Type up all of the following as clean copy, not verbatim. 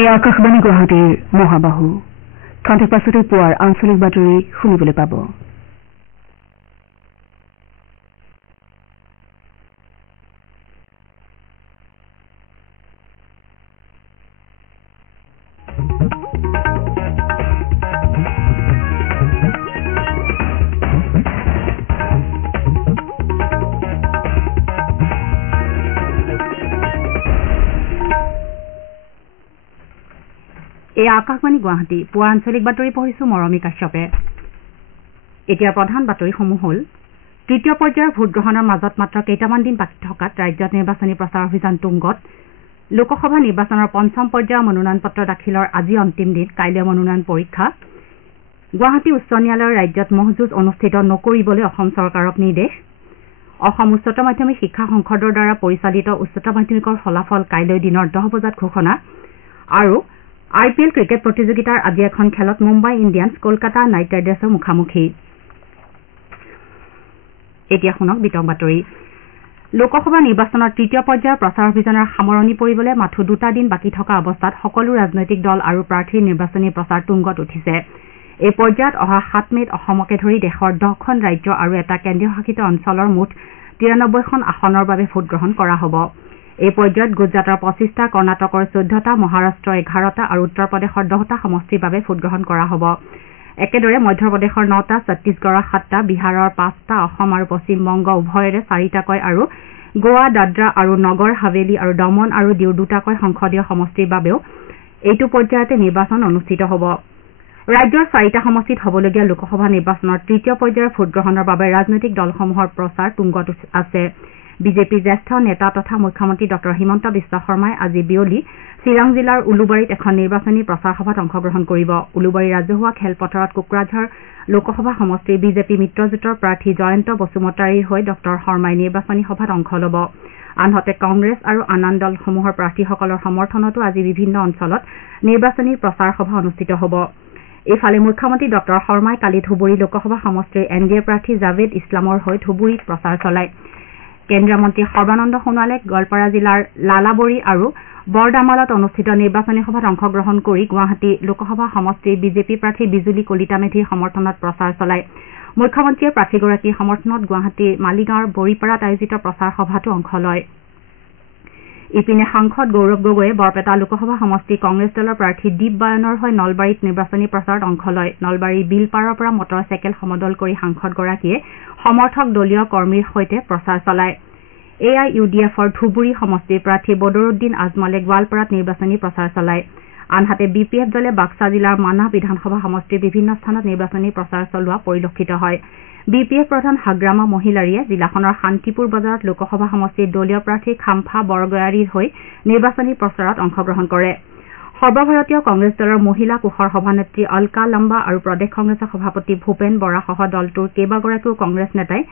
এই আকাশবাণী গুৱাহাটীৰ মহাবাহু খন্তেক পাছতে পুৱাৰ আঞ্চলিক বাতৰি শুনিবলৈ পাব। এই আকাশবাণী গুৱাহাটী পুৱা আঞ্চলিক বাতৰি পঢ়িছো মৰমী কাশ্যপে। এতিয়া প্ৰধান বাতৰিসমূহ হ'ল তৃতীয় পৰ্যায়ৰ ভোটগ্ৰহণৰ মাজত মাত্ৰ কেইটামান দিন বাকী থকাত ৰাজ্যত নিৰ্বাচনী প্ৰচাৰ অভিযান তুংগত। লোকসভা নিৰ্বাচনৰ পঞ্চম পৰ্যায়ৰ মনোনয়ন পত্ৰ দাখিলৰ আজি অন্তিম দিন, কাইলৈ মনোনয়ন পৰীক্ষা। গুৱাহাটী উচ্চ ন্যায়ালয়ৰ ৰাজ্যত মহযুঁজ অনুষ্ঠিত নকৰিবলৈ অসম চৰকাৰক নিৰ্দেশ। অসম উচ্চতৰ মাধ্যমিক শিক্ষা সংসদৰ দ্বাৰা পৰিচালিত উচ্চতৰ মাধ্যমিকৰ ফলাফল কাইলৈ দিনৰ 10 বজাত ঘোষণা। আৰু IPL ক্ৰিকেট প্ৰতিযোগিতাৰ আজি এখন খেলত মুম্বাই ইণ্ডিয়ান্স কলকাতা নাইট ৰাইডাৰ্ছৰ মুখামুখি। এতিয়া শুনক বিতং বাতৰি। লোকসভা নিৰ্বাচনৰ তৃতীয় পৰ্যায়ৰ প্ৰচাৰ অভিযানৰ সামৰণি পৰিবলৈ মাথো 2টা দিন বাকী থকা অৱস্থাত সকলো ৰাজনৈতিক দল আৰু প্ৰাৰ্থীৰ নিৰ্বাচনী প্ৰচাৰ তুংগত উঠিছে। এই পৰ্যায়ত অহা 7 মেত অসমকে ধৰি দেশৰ 10খন ৰাজ্য আৰু এটা কেন্দ্ৰীয় শাসিত অঞ্চলৰ মুঠ 93খন আসনৰ বাবে ভোটগ্ৰহণ কৰা হ'ব। এই পৰ্যায়ত গুজৰাটৰ 25টা, কৰ্ণাটকৰ 14টা, মহাৰাষ্ট্ৰৰ 11টা আৰু উত্তৰ প্ৰদেশৰ 10টা সমষ্টিৰ বাবে ভোটগ্ৰহণ কৰা হ'ব। একেদৰে মধ্যপ্ৰদেশৰ 9টা, ছত্তীশগড়ৰ 7টা, বিহাৰৰ 5টা, অসম আৰু পশ্চিম বংগ উভয়ৰে 4টাকৈ আৰু গোৱা, দাদ্ৰা আৰু নগৰ হাভেলী আৰু দমন আৰু দিউ 2টাকৈ সংসদীয় সমষ্টিৰ বাবেও এইটো পৰ্যায়তে নিৰ্বাচন অনুষ্ঠিত হ'ব। ৰাজ্যৰ 4টা সমষ্টিত হ'বলগীয়া লোকসভা নিৰ্বাচনৰ তৃতীয় পৰ্যায়ৰ ভোটগ্ৰহণৰ বাবে ৰাজনৈতিক দলসমূহৰ প্ৰচাৰ তুংগত আছে। বিজেপিৰ জ্যেষ্ঠ নেতা তথা মুখ্যমন্ত্ৰী ডঃ হিমন্ত বিশ্ব শৰ্মাই আজি বিয়লি চিৰাং জিলাৰ উলুবাৰীত এখন নিৰ্বাচনী প্ৰচাৰ সভাত অংশগ্ৰহণ কৰিব। উলুবাৰী ৰাজহুৱা খেলপথাৰত কোকৰাঝাৰ লোকসভা সমষ্টিৰ বিজেপি মিত্ৰজোঁটৰ প্ৰাৰ্থী জয়ন্ত বসুমতাৰীৰ হৈ ডঃ শৰ্মাই নিৰ্বাচনী সভাত অংশ ল'ব। আনহাতে কংগ্ৰেছ আৰু আন আন দলসমূহৰ প্ৰাৰ্থীসকলৰ সমৰ্থনতো আজি বিভিন্ন অঞ্চলত নিৰ্বাচনী প্ৰচাৰ সভা অনুষ্ঠিত হ'ব। ইফালে মুখ্যমন্ত্ৰী ডঃ শৰ্মাই কালি ধুবুৰী লোকসভা সমষ্টিৰ NDA প্ৰাৰ্থী জাভেদ ইছলামৰ হৈ ধুবুৰীত প্ৰচাৰ চলায়। কেন্দ্ৰীয় মন্ত্ৰী সৰ্বানন্দ সোণোৱালে গোৱালপাৰা জিলাৰ লালাবৰী আৰু বৰদামালত অনুষ্ঠিত নিৰ্বাচনী সভাত অংশগ্ৰহণ কৰি গুৱাহাটী লোকসভা সমষ্টিৰ বিজেপি প্ৰাৰ্থী বিজুলী কলিতা মেধিৰ সমৰ্থনত প্ৰচাৰ চলায়। মুখ্যমন্ত্ৰীয়ে প্ৰাৰ্থীগৰাকীৰ সমৰ্থনত গুৱাহাটীৰ মালিগাঁৱৰ বৰিপাৰাত আয়োজিত প্ৰচাৰ সভাতো অংশ লয়। ইপিনে সাংসদ গৌৰৱ গগৈয়ে বৰপেটা লোকসভা সমষ্টি কংগ্ৰেছ দলৰ প্ৰাৰ্থী দীপ বায়নৰ হৈ নলবাৰীত নিৰ্বাচনী প্ৰচাৰত অংশ লয়। নলবাৰীৰ বিলপাৰৰ পৰা মটৰ চাইকেল সমদল কৰি সাংসদগৰাকীয়ে সমৰ্থক দলীয় কৰ্মীৰ সৈতে প্ৰচাৰ চলায়। AIUDFৰ ধুবুৰী সমষ্টিৰ প্ৰাৰ্থী বদৰুদ্দিন আজমলে গোৱালপাৰাত নিৰ্বাচনী প্ৰচাৰ চলায়। আনহাতে BPF দলে বাক্সা জিলাৰ মানাহ বিধানসভা সমষ্টিৰ বিভিন্ন স্থানত নিৰ্বাচনী প্ৰচাৰ চলোৱা পৰিলক্ষিত হয়। BPF প্ৰধান হাগ্ৰামা মহিলাৰীয়ে জিলাখনৰ শান্তিপুৰ বজাৰত লোকসভা সমষ্টিৰ দলীয় প্ৰাৰ্থী খাম্ফা বৰগয়াৰীৰ হৈ নিৰ্বাচনী প্ৰচাৰত অংশগ্ৰহণ কৰে। সৰ্বভাৰতীয় কংগ্ৰেছ দলৰ মহিলা কোষৰ সভানেত্ৰী অলকা লম্বা আৰু প্ৰদেশ কংগ্ৰেছৰ সভাপতি ভূপেন বৰাসহ দলটোৰ কেইবাগৰাকীও কংগ্ৰেছ নেতাই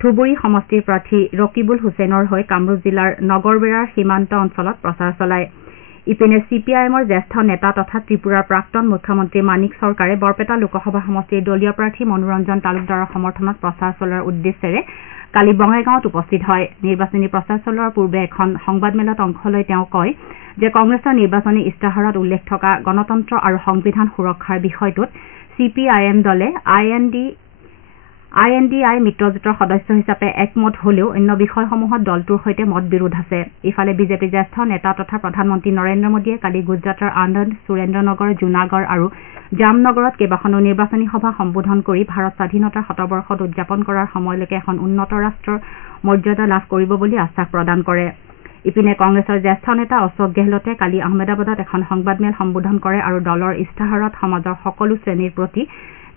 ধুবুৰী সমষ্টিৰ প্ৰাৰ্থী ৰকিবুল হুছেইনৰ হৈ কামৰূপ জিলাৰ নগৰবেৰাৰ সীমান্ত অঞ্চলত প্ৰচাৰ চলায়। ইপিনে CPIMৰ জ্যেষ্ঠ নেতা তথা ত্ৰিপুৰাৰ প্ৰাক্তন মুখ্যমন্ত্ৰী মানিক চৰকাৰে বৰপেটা লোকসভা সমষ্টিৰ দলীয় প্ৰাৰ্থী মনোৰঞ্জন তালুকদাৰৰ সমৰ্থনত প্ৰচাৰ চলোৱাৰ উদ্দেশ্যেৰে কালি বঙাইগাঁৱত উপস্থিত হয়। নিৰ্বাচনী প্ৰচাৰ চলোৱাৰ পূৰ্বে এখন সংবাদমেলত অংশ লৈ তেওঁ কয় যে কংগ্ৰেছৰ নিৰ্বাচনী ইস্তাহাৰত উল্লেখ থকা গণতন্ত্ৰ আৰু সংবিধান সুৰক্ষাৰ বিষয়টোত CPIM দলে INDI মিত্ৰজোঁটৰ সদস্য হিচাপে একমত হলেও অন্য বিষয়সমূহত দলটোৰ সৈতে মত বিৰোধ আছে। ইফালে বিজেপিৰ জ্যেষ্ঠ নেতা তথা প্ৰধানমন্ত্ৰী নৰেন্দ্ৰ মোদীয়ে কালি গুজৰাটৰ আনন্দ, সুৰেন্দ্ৰনগৰ, জুনাগড় আৰু জামনগৰত কেইবাখনো নিৰ্বাচনী সভা সম্বোধন কৰি ভাৰত স্বাধীনতাৰ শতবৰ্ষত উদযাপন কৰাৰ সময়লৈকে এখন উন্নত ৰাষ্ট্ৰৰ মৰ্যাদা লাভ কৰিব বুলি আশ্বাস প্ৰদান কৰে। ইপিনে কংগ্ৰেছৰ জ্যেষ্ঠ নেতা অশোক গেহলটে কালি আহমেদাবাদত এখন সংবাদমেল সম্বোধন কৰে আৰু দলৰ ইস্তাহাৰত সমাজৰ সকলো শ্ৰেণীৰ প্ৰতি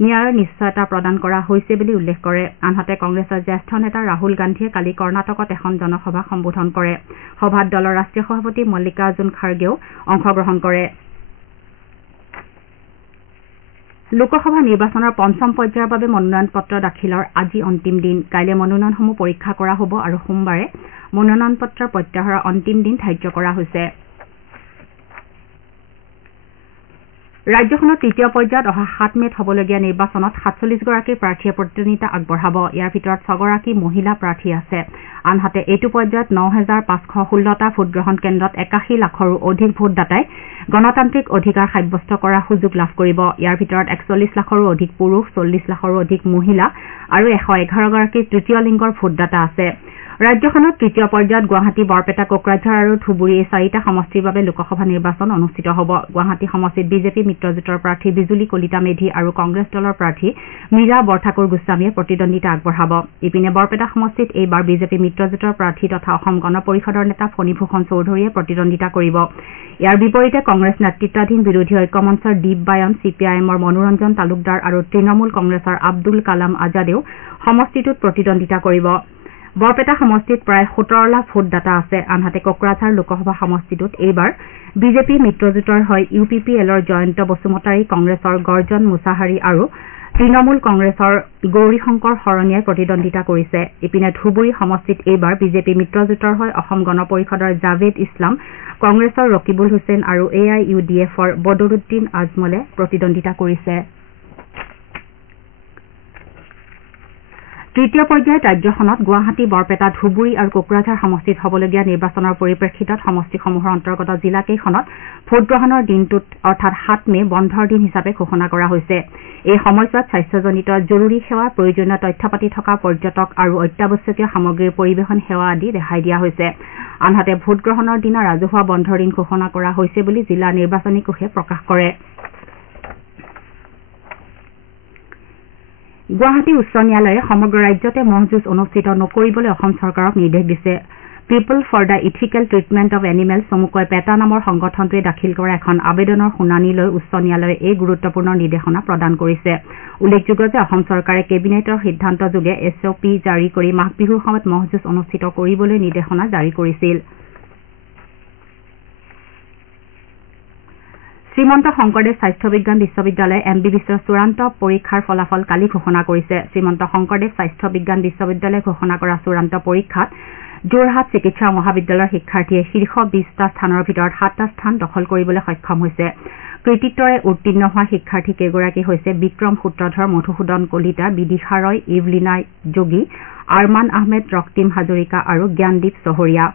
ন্যায়ৰ নিশ্চয়তা প্ৰদান কৰা হৈছে বুলি উল্লেখ কৰে। আনহাতে কংগ্ৰেছৰ জ্যেষ্ঠ নেতা ৰাহুল গান্ধীয়ে কালি কৰ্ণাটকত এখন জনসভা সম্বোধন কৰে। সভাত দলৰ ৰাষ্ট্ৰীয় সভাপতি মল্লিকাৰ্জুন খাৰ্গেও অংশগ্ৰহণ কৰে। লোকসভা নিৰ্বাচনৰ পঞ্চম পৰ্যায়ৰ বাবে মনোনয়ন পত্ৰ দাখিলৰ আজি অন্তিম দিন। কাইলৈ মনোনয়নসমূহ পৰীক্ষা কৰা হ'ব আৰু সোমবাৰে মনোনয়ন পত্ৰ প্ৰত্যাহাৰৰ অন্তিম দিন ধাৰ্য কৰা হৈছে। ৰাজ্যখনৰ তৃতীয় পৰ্যায়ত অহা 7 মেত হ'বলগীয়া নিৰ্বাচনত 47গৰাকী প্ৰাৰ্থীয়ে প্ৰতিদ্বন্দ্বিতা আগবঢ়াব। ইয়াৰ ভিতৰত 6গৰাকী মহিলা প্ৰাৰ্থী আছে। আনহাতে এইটো পৰ্যায়ত 9,516টা ভোটগ্ৰহণ কেন্দ্ৰত 81 লাখৰো অধিক ভোটদাতাই গণতান্ত্ৰিক অধিকাৰ সাব্যস্ত কৰাৰ সুযোগ লাভ কৰিব। ইয়াৰ ভিতৰত 41 লাখৰো অধিক পুৰুষ, 40 লাখৰো অধিক মহিলা আৰু 111গৰাকী তৃতীয় লিংগৰ ভোটদাতা আছে। ৰাজ্যখনত তৃতীয় পৰ্যায়ত গুৱাহাটী, বৰপেটা, কোকৰাঝাৰ আৰু ধুবুৰী এই 4টা সমষ্টিৰ বাবে লোকসভা নিৰ্বাচন অনুষ্ঠিত হ'ব। গুৱাহাটী সমষ্টিত বিজেপি মিত্ৰজোঁটৰ প্ৰাৰ্থী বিজুলী কলিতা মেধি আৰু কংগ্ৰেছ দলৰ প্ৰাৰ্থী মীৰা বৰঠাকুৰ গোস্বামীয়ে প্ৰতিদ্বন্দ্বিতা আগবঢ়াব। ইপিনে বৰপেটা সমষ্টিত এইবাৰ বিজেপি মিত্ৰজোঁটৰ প্ৰাৰ্থী তথা অসম গণ পৰিষদৰ নেতা ফণীভূষণ চৌধুৰীয়ে প্ৰতিদ্বন্দ্বিতা কৰিব। ইয়াৰ বিপৰীতে কংগ্ৰেছ নেতৃত্বাধীন বিৰোধী ঐক্যমঞ্চৰ দীপ বায়ন, CPIMৰ মনোৰঞ্জন তালুকদাৰ আৰু তৃণমূল কংগ্ৰেছৰ আব্দুল কালাম আজাদেও সমষ্টিটোত প্ৰতিদ্বন্দ্বিতা কৰিব। বৰপেটা সমষ্টিত প্ৰায় 17 লাখ ভোটদাতা আছে। আনহাতে কোকৰাঝাৰ লোকসভা সমষ্টিটোত এইবাৰ বিজেপি মিত্ৰজোঁটৰ হৈ UPPLৰ জয়ন্ত বসুমতাৰী, কংগ্ৰেছৰ গৰ্জন মুছাহাৰী আৰু তৃণমূল কংগ্ৰেছৰ গৌৰীশংকৰ শৰণীয়াই প্ৰতিদ্বন্দ্বিতা কৰিছে। ইপিনে ধুবুৰী সমষ্টিত এইবাৰ বিজেপি মিত্ৰজোঁটৰ হৈ অসম গণ পৰিষদৰ জাভেদ ইছলাম, কংগ্ৰেছৰ ৰকিবুল হুছেইন আৰু AIUDFৰ বদৰুদ্দিন আজমলে প্ৰতিদ্বন্দ্বিতা কৰিছে। তৃতীয় পৰ্যায়ত ৰাজ্যখনত গুৱাহাটী, বৰপেটা, ধুবুৰী আৰু কোকৰাঝাৰ সমষ্টিত হ'বলগীয়া নিৰ্বাচনৰ পৰিপ্ৰেক্ষিতত সমষ্টিসমূহৰ অন্তৰ্গত জিলাকেইখনত ভোটগ্ৰহণৰ দিনটোত অৰ্থাৎ 7 মে বন্ধৰ দিন হিচাপে ঘোষণা কৰা হৈছে। এই সময়ছোৱাত স্বাস্থ্যজনিত জৰুৰী সেৱা, প্ৰয়োজনীয় তথ্য পাতি থকা পৰ্যটক আৰু অত্যাৱশ্যকীয় সামগ্ৰীৰ পৰিবহণ সেৱা আদি ৰেহাই দিয়া হৈছে। আনহাতে ভোটগ্ৰহণৰ দিনা ৰাজহুৱা বন্ধৰ দিন ঘোষণা কৰা হৈছে বুলি জিলা নিৰ্বাচনী কোষে প্ৰকাশ কৰে। গুৱাহাটী উচ্চ ন্যায়ালয়ে সমগ্ৰ ৰাজ্যতে মহ যুঁজ অনুষ্ঠিত নকৰিবলৈ অসম চৰকাৰক নিৰ্দেশ দিছে। People for the ethical treatment of animals চমুকৈ পেটা নামৰ সংগঠনটোৱে দাখিল কৰা এখন আবেদনৰ শুনানি লৈ উচ্চ ন্যায়ালয়ে এই গুৰুত্বপূৰ্ণ নিৰ্দেশনা প্ৰদান কৰিছে। উল্লেখযোগ্য যে অসম চৰকাৰে কেবিনেটৰ সিদ্ধান্তযোগে SOP জাৰি কৰি মাঘ বিহুৰ সময়ত মহ যুঁজ অনুষ্ঠিত কৰিবলৈ নিৰ্দেশনা জাৰি কৰিছিল। শ্ৰীমন্ত শংকৰদেৱ স্বাস্থ্য বিজ্ঞান বিশ্ববিদ্যালয়ে MBBSৰ চূড়ান্ত পৰীক্ষাৰ ফলাফল কালি ঘোষণা কৰিছে। শ্ৰীমন্ত শংকৰদেৱ স্বাস্থ্য বিজ্ঞান বিশ্ববিদ্যালয়ে ঘোষণা কৰা চূড়ান্ত পৰীক্ষাত যোৰহাট চিকিৎসা মহাবিদ্যালয়ৰ শিক্ষাৰ্থীয়ে শীৰ্ষ 20টা স্থানৰ ভিতৰত 7টা স্থান দখল কৰিবলৈ সক্ষম হৈছে। কৃতিত্বৰে উত্তীৰ্ণ হোৱা শিক্ষাৰ্থী কেইগৰাকী হৈছে বিক্ৰম সূত্ৰধৰ, মধুসূদন কলিতা, বিদিশা ৰয়, ইভলিনা যোগী, আৰমান আহমেদ, ৰক্তিম হাজৰিকা আৰু জ্ঞানদীপ চহৰীয়া।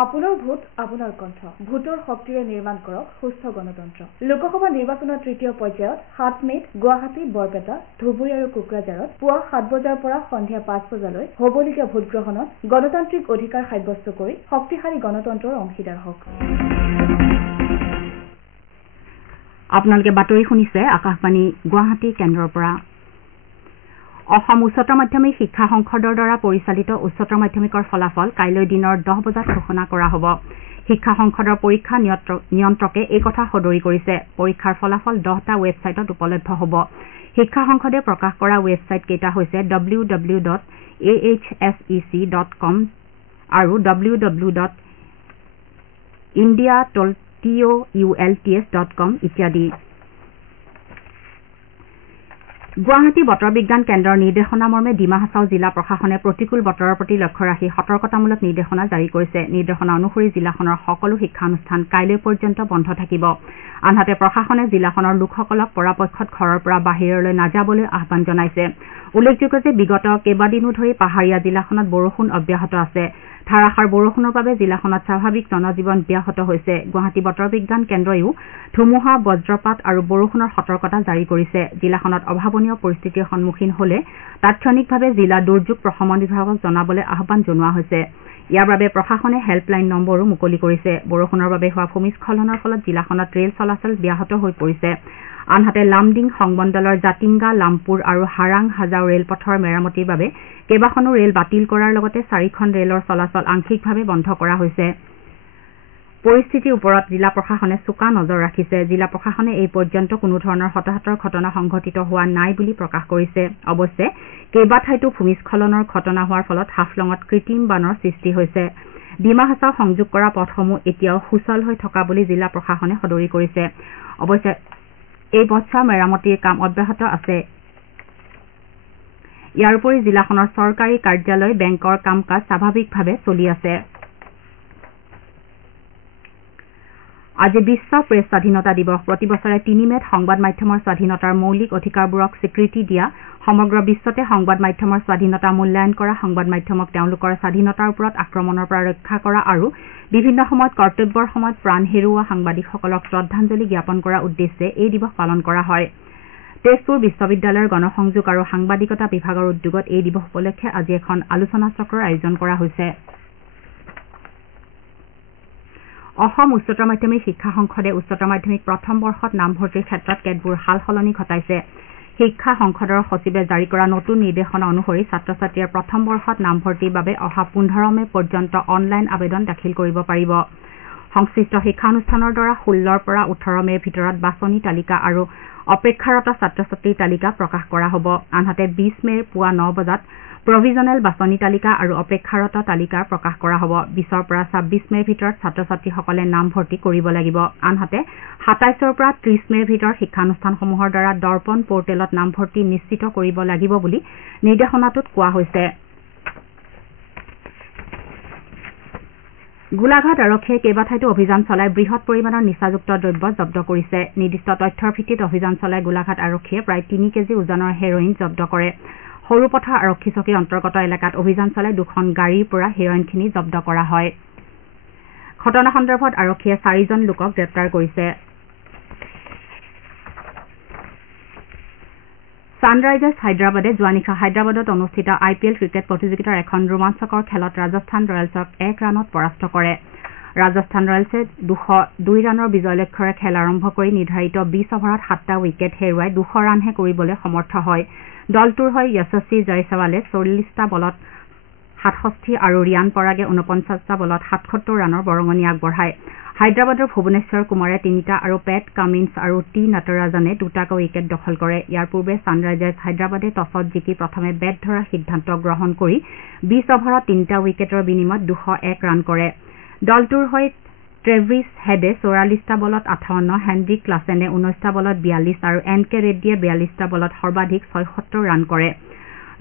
আপোনাৰ ভোট আপোনাৰ কণ্ঠ। ভোটৰ শক্তিৰে নিৰ্মাণ কৰক সুস্থ গণতন্ত্ৰ। লোকসভা নিৰ্বাচনৰ তৃতীয় পৰ্যায়ত 7 মেত গুৱাহাটী, বৰপেটা, ধুবুৰী আৰু কোকৰাঝাৰত পুৱা 7 বজাৰ পৰা সন্ধিয়া 5 বজালৈ হ'বলগীয়া ভোটগ্ৰহণত গণতান্ত্ৰিক অধিকাৰ সাব্যস্ত কৰি শক্তিশালী গণতন্ত্ৰৰ অংশীদাৰ হওক। আপোনালোকে বাতৰি শুনিছে আকাশবাণী গুৱাহাটী কেন্দ্ৰৰ পৰা। অসম উচ্চতৰ মাধ্যমিক শিক্ষা সংসদৰ দ্বাৰা পৰিচালিত উচ্চতৰ মাধ্যমিকৰ ফলাফল কাইলৈ দিনৰ 10 বজাত ঘোষণা কৰা হ'ব। শিক্ষা সংসদৰ পৰীক্ষা নিয়ন্ত্ৰকে এই কথা সদৰি কৰিছে। পৰীক্ষাৰ ফলাফল 10টা ৱেবছাইটত উপলব্ধ হ'ব। শিক্ষা সংসদে প্ৰকাশ কৰা ৱেবছাইট কেইটা হৈছে www.ahsec.com আৰু www.indiatolts.com ইত্যাদি। গুৱাহাটী বতৰ বিজ্ঞান কেন্দ্ৰৰ নিৰ্দেশনা মৰ্মে ডিমা হাছাও জিলা প্ৰশাসনে প্ৰতিকূল বতৰৰ প্ৰতি লক্ষ্য ৰাখি সতৰ্কতামূলক নিৰ্দেশনা জাৰি কৰিছে। নিৰ্দেশনা অনুসৰি জিলাখনৰ সকলো শিক্ষানুষ্ঠান কাইলৈ পৰ্যন্ত বন্ধ থাকিব। আনহাতে প্ৰশাসনে জিলাখনৰ লোকসকলক পৰাপক্ষত ঘৰৰ পৰা বাহিৰলৈ নাযাবলৈ আহ্বান জনাইছে। উল্লেখযোগ্য যে বিগত কেইবাদিনো ধৰি পাহাৰীয়া জিলাখনত বৰষুণ অব্যাহত আছে। ধাৰাসাৰ বৰষুণৰ বাবে জিলাখনত স্বাভাৱিক জনজীৱন ব্যাহত হৈছে। গুৱাহাটী বতৰ বিজ্ঞান কেন্দ্ৰইও ধুমুহা, বজ্ৰপাত আৰু বৰষুণৰ সতৰ্কতা জাৰি কৰিছে। জিলাখনত অভাৱনীয় পৰিস্থিতিৰ সন্মুখীন হলে তাৎক্ষণিকভাৱে জিলা দুৰ্যোগ প্ৰশমন বিভাগক জনাবলৈ আহ্বান জনোৱা হৈছে। ইয়াৰ বাবে প্ৰশাসনে হেল্পলাইন নম্বৰো মুকলি কৰিছে। বৰষুণৰ বাবে হোৱা ভূমিস্খলনৰ ফলত জিলাখনত ৰেল চলাচল ব্যাহত হৈ পৰিছে। আনহাতে লামডিং সংমণ্ডলৰ জাতিংগা, লামপুৰ আৰু হাৰাং হাজাও ৰেলপথৰ মেৰামতিৰ বাবে কেইবাখনো ৰেল বাতিল কৰাৰ লগতে 4খন ৰেলৰ চলাচল আংশিকভাৱে বন্ধ কৰা হৈছে। পৰিস্থিতিৰ ওপৰত জিলা প্ৰশাসনে চোকা নজৰ ৰাখিছে। জিলা প্ৰশাসনে এই পৰ্যন্ত কোনো ধৰণৰ হতাহতৰ ঘটনা সংঘটিত হোৱা নাই বুলি প্ৰকাশ কৰিছে। অৱশ্যে কেইবা ঠাইতো ভূমিস্খলনৰ ঘটনা হোৱাৰ ফলত হাফলঙত কৃত্ৰিম বানৰ সৃষ্টি হৈছে। ডিমা হাছাও সংযোগ কৰা পথসমূহ এতিয়াও সুচল হৈ থকা বুলি জিলা প্ৰশাসনে সদৰি কৰিছে। অৱশ্যে এই পথছোৱা মেৰামতিৰ কাম অব্যাহত আছে। ইয়াৰ উপৰি জিলাখনৰ চৰকাৰী কাৰ্যালয়, বেংকৰ কাম কাজ স্বাভাৱিকভাৱে চলি আছে। আজি বিশ্ব প্ৰেছ স্বাধীনতা দিৱস। প্ৰতি বছৰে 3 মেত সংবাদ মাধ্যমৰ স্বাধীনতাৰ মৌলিক অধিকাৰবোৰক স্বীকৃতি দিয়া সমগ্ৰ বিশ্বতে সংবাদ মাধ্যমৰ স্বাধীনতা মূল্যায়ন কৰা, সংবাদ মাধ্যমক তেওঁলোকৰ স্বাধীনতাৰ ওপৰত আক্ৰমণৰ পৰা ৰক্ষা কৰা আৰু বিভিন্ন সময়ত কৰ্তব্যৰ সময়ত প্ৰাণ হেৰুওৱা সাংবাদিকসকলক শ্ৰদ্ধাঞ্জলি জ্ঞাপন কৰাৰ উদ্দেশ্যে এই দিৱস পালন কৰা হয়। তেজপুৰ বিশ্ববিদ্যালয়ৰ গণসংযোগ আৰু সাংবাদিকতা বিভাগৰ উদ্যোগত এই দিৱস উপলক্ষে আজি এখন আলোচনা চক্ৰৰ আয়োজন কৰা হৈছে। অসম উচ্চতৰ মাধ্যমিক শিক্ষা সংসদে উচ্চতৰ মাধ্যমিক প্ৰথম বৰ্ষত নামভৰ্তিৰ ক্ষেত্ৰত কেতবোৰ সাল সলনি ঘটাইছে। শিক্ষা সংসদৰ সচিবে জাৰি কৰা নতুন নিৰ্দেশনা অনুসৰি ছাত্ৰ ছাত্ৰীয়ে প্ৰথম বৰ্ষত নামভৰ্তিৰ বাবে অহা 15 মে পৰ্যন্ত অনলাইন আবেদন দাখিল কৰিব পাৰিব। সংশ্লিষ্ট শিক্ষানুষ্ঠানৰ দ্বাৰা 16 পৰা 18 মেৰ ভিতৰত বাছনি তালিকা আৰু অপেক্ষাৰত ছাত্ৰ ছাত্ৰীৰ তালিকা প্ৰকাশ কৰা হ'ব। আনহাতে 20 মেৰ পুৱা 9 বজাত প্ৰভিজনেল বাছনি তালিকা আৰু অপেক্ষাৰত তালিকা প্ৰকাশ কৰা হ'ব। 20 পৰা 26 মেৰ ভিতৰত ছাত্ৰ ছাত্ৰীসকলে নামভৰ্তি কৰিব লাগিব। আনহাতে 27 পৰা 30 মেৰ ভিতৰত শিক্ষানুষ্ঠানসমূহৰ দ্বাৰা দৰ্পণ পৰ্টেলত নামভৰ্তি নিশ্চিত কৰিব লাগিব বুলি নিৰ্দেশনাটোত কোৱা হৈছে। গোলাঘাট আৰক্ষীয়ে কেইবাঠাইতো অভিযান চলাই বৃহৎ পৰিমাণৰ নিচাযুক্ত দ্ৰব্য জব্দ কৰিছে। নিৰ্দিষ্ট তথ্যৰ ভিত্তিত অভিযান চলাই গোলাঘাট আৰক্ষীয়ে প্ৰায় 3 কেজি ওজনৰ হেৰইন জব্দ কৰে। সৰুপথাৰ আৰক্ষী চকীৰ অন্তৰ্গত এলেকাত অভিযান চলাই 2খন গাড়ীৰ পৰা হেৰইনখিনি জব্দ কৰা হয়। ঘটনা সন্দৰ্ভত আৰক্ষীয়ে 4জন লোকক গ্ৰেপ্তাৰ কৰিছে। ছানৰাইজাৰ্ছ হায়দৰাবাদে যোৱা নিশা হায়দৰাবাদত অনুষ্ঠিত IPL ক্ৰিকেট প্ৰতিযোগিতাৰ এখন ৰোমাঞ্চকৰ খেলত ৰাজস্থান ৰয়েলছক 1 ৰানত পৰাস্ত কৰে। ৰাজস্থান ৰয়েলছে 202 ৰানৰ বিজয় লক্ষ্যৰে খেল আৰম্ভ কৰি নিৰ্ধাৰিত 20 অভাৰত 7টা উইকেট হেৰুৱাই 200 ৰানহে কৰিবলৈ সমৰ্থ হয়। দলটোৰ হৈ যশস্বী জয়সৱালে 40টা বলত 67 আৰু ৰিয়ান পৰাগে 49টা বলত 77 ৰানৰ বৰঙণি আগবঢ়ায়। হায়দৰাবাদৰ ভুৱনেশ্বৰ কুমাৰে 3টা আৰু পেট কামিন্স আৰু টি নটৰাজনে 2টাকৈ উইকেট দখল কৰে। ইয়াৰ পূৰ্বে ছানৰাইজাৰ্ছ হায়দৰাবাদে টছত জিকি প্ৰথমে বেট ধৰাৰ সিদ্ধান্ত গ্ৰহণ কৰি 20 অভাৰত 3টা উইকেটৰ বিনিময়ত 201 ৰান কৰে। দলটোৰ হৈ ট্ৰেভিছ হেডে 44টা বলত 58, হেনৰিক ক্লাছেনে 19টা বলত 42 আৰু এন কে ৰেড্ডীয়ে 42টা বলত সৰ্বাধিক 76 ৰান কৰে।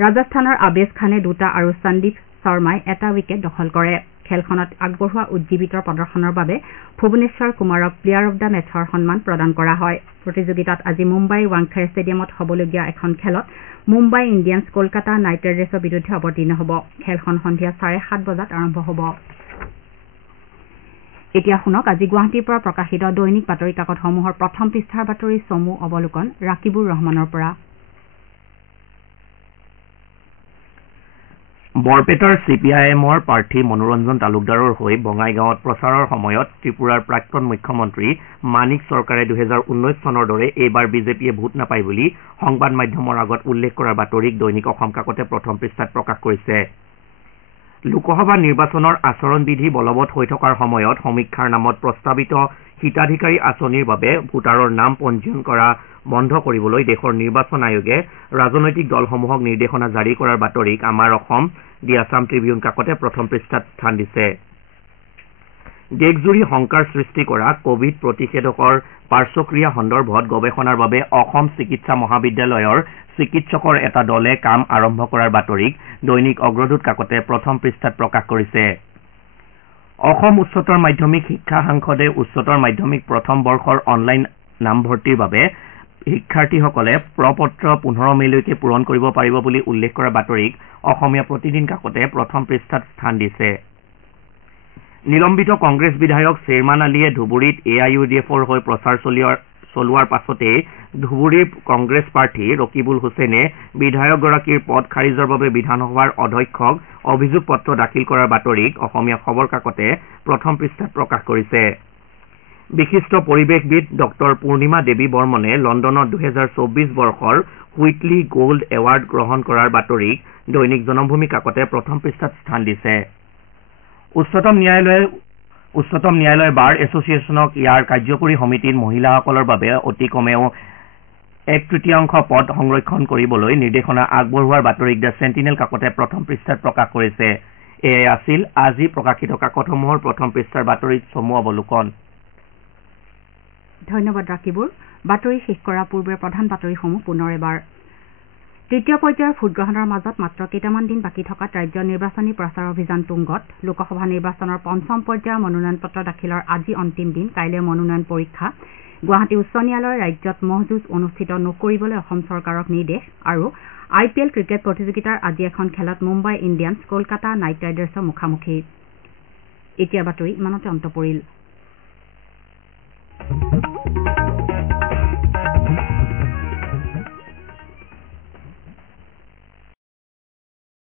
ৰাজস্থানৰ আবেজ খানে 2টা আৰু সন্দীপ শৰ্মাই 1টা উইকেট দখল কৰে। খেলখনত আগবঢ়োৱা উজ্জীৱিত প্ৰদৰ্শনৰ বাবে ভুৱনেশ্বৰ কুমাৰক প্লেয়াৰ অব দ্য মেচৰ সন্মান প্ৰদান কৰা হয়। প্ৰতিযোগিতাত আজি মুম্বাইৰ ৱাংখেৰ ষ্টেডিয়ামত হ'বলগীয়া এখন খেলত মুম্বাই ইণ্ডিয়ানছ কলকাতা নাইট ৰাইডাৰ্ছৰ বিৰুদ্ধে অৱতীৰ্ণ হ'ব। খেলখন সন্ধিয়া 7:30 বজাত আৰম্ভ হ'ব। এতিয়া শুনক আজি গুৱাহাটীৰ পৰা প্ৰকাশিত দৈনিক বাতৰি কাকতসমূহৰ প্ৰথম পৃষ্ঠাৰ বাতৰিৰ চমু অৱলোকন ৰাকিবুৰ ৰহমানৰ পৰা। বৰপেটাৰ CPIMৰ প্ৰাৰ্থী মনোৰঞ্জন তালুকদাৰৰ হৈ বঙাইগাঁৱত প্ৰচাৰৰ সময়ত ত্ৰিপুৰাৰ প্ৰাক্তন মুখ্যমন্ত্ৰী মানিক চৰকাৰে 2019 চনৰ দৰে এইবাৰ বিজেপিয়ে ভোট নাপায় বুলি সংবাদ মাধ্যমৰ আগত উল্লেখ কৰাৰ বাতৰিক দৈনিক অসম কাকতে প্ৰথম পৃষ্ঠাত প্ৰকাশ কৰিছে। লোকসভা নিৰ্বাচনৰ আচৰণবিধি বলবৎ হৈ থকাৰ সময়ত সমীক্ষাৰ নামত প্ৰস্তাৱিত হিতাধিকাৰী আঁচনিৰ বাবে ভোটাৰৰ নাম পঞ্জীয়ন কৰা বন্ধ কৰিবলৈ দেশৰ নিৰ্বাচন আয়োগে ৰাজনৈতিক দলসমূহক নিৰ্দেশনা জাৰি কৰাৰ বাতৰিক আমাৰ অসম দি আছাম ট্ৰিবিউন কাকতে প্ৰথম পৃষ্ঠাত স্থান দিছে। দেশজুৰি শংকাৰ সৃষ্টি কৰা কোভিড প্ৰতিষেধকৰ পাৰ্শ্বক্ৰিয়া সন্দৰ্ভত গৱেষণাৰ বাবে অসম চিকিৎসা মহাবিদ্যালয়ৰ চিকিৎসকৰ এটা দলে কাম আৰম্ভ কৰাৰ বাতৰিক দৈনিক অগ্ৰদূত কাকতে প্ৰথম পৃষ্ঠাত প্ৰকাশ কৰিছে। অসম উচ্চতৰ মাধ্যমিক শিক্ষা সাংসদে উচ্চতৰ মাধ্যমিক প্ৰথম বৰ্ষৰ অনলাইন নামভৰ্তিৰ বাবে শিক্ষাৰ্থীসকলে প্ৰপত্ৰ 15 মেলৈকে পূৰণ কৰিব পাৰিব বুলি উল্লেখ কৰা বাতৰিক অসমীয়া প্ৰতিদিন কাকতে প্ৰথম পৃষ্ঠাত স্থান দিছে। নিলম্বিত কংগ্ৰেছ বিধায়ক শ্বেৰমান আলীয়ে ধুবুৰীত AIUDFৰ হৈ প্ৰচাৰ চলোৱাৰ পাছতেই ধুবুৰীৰ কংগ্ৰেছ প্ৰাৰ্থী ৰকিবুল হুছেইনে বিধায়কগৰাকীৰ পদ খাৰিজৰ বাবে বিধানসভাৰ অধ্যক্ষক অভিযোগ পত্ৰ দাখিল কৰাৰ বাতৰিক অসমীয়া খবৰ কাকতে প্ৰথম পৃষ্ঠাত প্ৰকাশ কৰিছে। বিশিষ্ট পৰিৱেশবিদ ডক্টৰ পূৰ্ণিমা দেৱী বৰ্মনে লণ্ডনত 2024 বৰ্ষৰ হুইটলি গোল্ড এৱাৰ্ড গ্ৰহণ কৰাৰ বাতৰিক দৈনিক জনমভূমি কাকতে প্ৰথম পৃষ্ঠাত স্থান দিছে। উচ্চতম ন্যায়ালয়ে বাৰ এছচিয়েশ্যনক ইয়াৰ কাৰ্যকৰী সমিতিত মহিলাসকলৰ বাবে অতি কমেও 1/3 পদ সংৰক্ষণ কৰিবলৈ নিৰ্দেশনা আগবঢ়োৱাৰ বাতৰিক দ্য চেণ্টিনেল কাকতে প্ৰথম পৃষ্ঠাত প্ৰকাশ কৰিছে। এয়াই আছিল আজি প্ৰকাশিত কাকতসমূহৰ প্ৰথম পৃষ্ঠাৰ বাতৰিৰ চমু অৱলোকন। ধন্যবাদ ৰাকিবুৰ। বাতৰি শেষ কৰাৰ পূৰ্বে প্ৰধান বাতৰিসমূহ পুনৰ এবাৰ। তৃতীয় পৰ্যায়ৰ ভোটগ্ৰহণৰ মাজত মাত্ৰ কেইটামান দিন বাকী থকাত ৰাজ্যৰ নিৰ্বাচনী প্ৰচাৰ অভিযান তুংগত। লোকসভা নিৰ্বাচনৰ পঞ্চম পৰ্যায়ৰ মনোনয়ন পত্ৰ দাখিলৰ আজি অন্তিম দিন, কাইলৈ মনোনয়ন পৰীক্ষা। গুৱাহাটী উচ্চ ন্যায়ালয়ে ৰাজ্যত মহযুঁজ অনুষ্ঠিত নকৰিবলৈ অসম চৰকাৰক নিৰ্দেশ আৰু IPL ক্ৰিকেট প্ৰতিযোগিতাৰ আজি এখন খেলত মুম্বাই ইণ্ডিয়ান্স কলকাতা নাইট ৰাইডাৰ্ছৰ মুখামুখি এতিয়া বাতৰি ইমানতে অন্ত পৰিল।